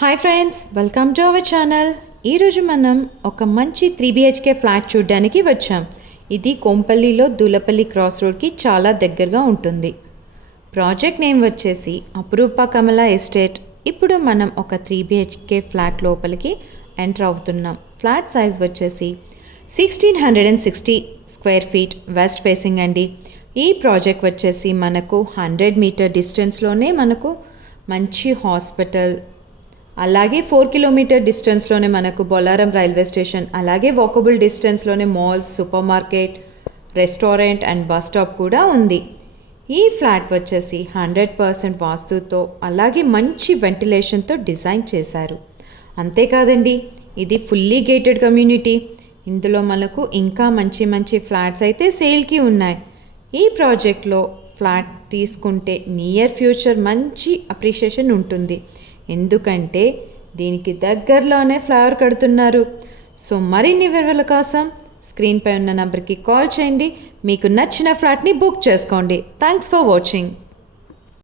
Hi friends, welcome to our channel. ఈరోజు మనం ఒక మంచి 3 BHK ఫ్లాట్ చూడడానికి వచ్చాం. ఇది కోంపల్లిలో దూలపల్లి క్రాస్ రోడ్కి చాలా దగ్గరగా ఉంటుంది. ప్రాజెక్ట్ నేమ్ వచ్చేసి అపురూప కమల ఎస్టేట్. ఇప్పుడు మనం ఒక 3 BHK ఫ్లాట్ లోపలికి ఎంటర్ అవుతున్నాం. ఫ్లాట్ సైజ్ వచ్చేసి 1660 స్క్వేర్ ఫీట్ వెస్ట్ ఫేసింగ్ అండి. ఈ ప్రాజెక్ట్ వచ్చేసి మనకు 100 మీటర్ డిస్టెన్స్లోనే మనకు మంచి హాస్పిటల్, అలాగే 4 కిలోమీటర్ డిస్టెన్స్లోనే మనకు బొల్లారం రైల్వే స్టేషన్, అలాగే వాకబుల్ డిస్టెన్స్లోనే malls, supermarket, restaurant and bus stop కూడా ఉంది. ఈ ఫ్లాట్ వచ్చేసి 100% వాస్తుతో అలాగే మంచి వెంటిలేషన్తో డిజైన్ చేశారు. అంతేకాదండి, ఇది ఫుల్లీ గేటెడ్ కమ్యూనిటీ. ఇందులో మనకు ఇంకా మంచి మంచి ఫ్లాట్స్ అయితే సేల్కి ఉన్నాయి. ఈ ప్రాజెక్ట్లో ఫ్లాట్ తీసుకుంటే నియర్ ఫ్యూచర్ మంచి అప్రిషియేషన్ ఉంటుంది, ఎందుకంటే దీనికి దగ్గరలోనే ఫ్లైఓవర్ కడుతున్నారు. సో మరిన్ని వివరాల కోసం స్క్రీన్పై ఉన్న నెంబర్కి కాల్ చేయండి. మీకు నచ్చిన ఫ్లాట్ని బుక్ చేసుకోండి. Thanks for watching.